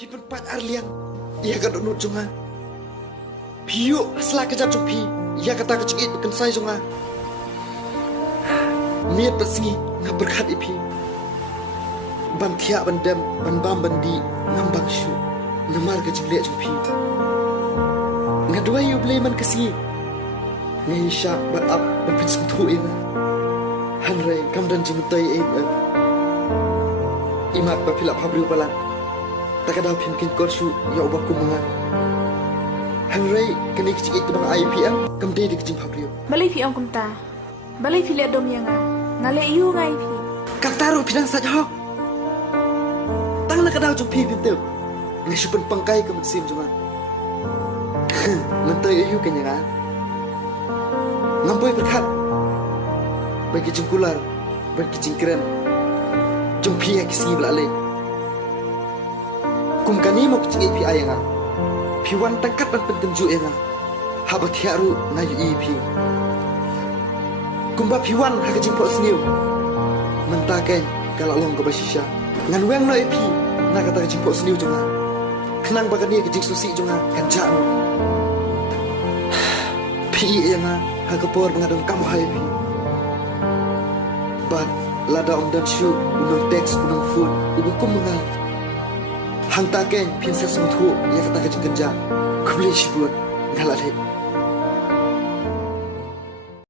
Pi penpat arliang. Ia kan nut jonga. Piu asla kejap jumpi. Ia kata kecingit bukan saya jonga. Niat bersingi ngap berkat ipi. Ban tiak ban dem ban bam bandi ngambang syu. Ngamar kecing liat jumpi. Ngadua yu beli man kesingi. Ngai syak berap berpincang tu ina. Hanrai kam dan jengtai imat bapilap habru balan. Takadaw pimkin korsu ya ubah kumungan. Hanrai kini kecing itu bang IPM kam de kecing habru. Balai pi om kumta. Balai pi liat dom yang ngale iu ngai pi. Kak taruh pinang saja hok. Tang nak kadaw jumpi pintu. Ngai supen pangkai ke mensim cuma. Mentai iu kenyang. Ngampoi berkat. Bagi jengkular, bagi jengkeren. Jumpi yang kisi belalai. Kum kani mau kecing ipi ayang. Piwan tangkat dan pentenju enga. Habat hiaru ngayu ipi. Kumba piwan haga jingpok seniu. Mentakan kalau long ke basisya. Ngan weng no ipi. Nak kata jingpok seniu jonga. Kenang bagani ke jing susi jonga kanjak no. Pi enga haga por mengadong kamu hai pi. But lada om dan syu unang teks unang phone ibu kum mengal. Hang taken pian sa sung thu ya kata ke jing kanjak. Kubli shibut ngalat he.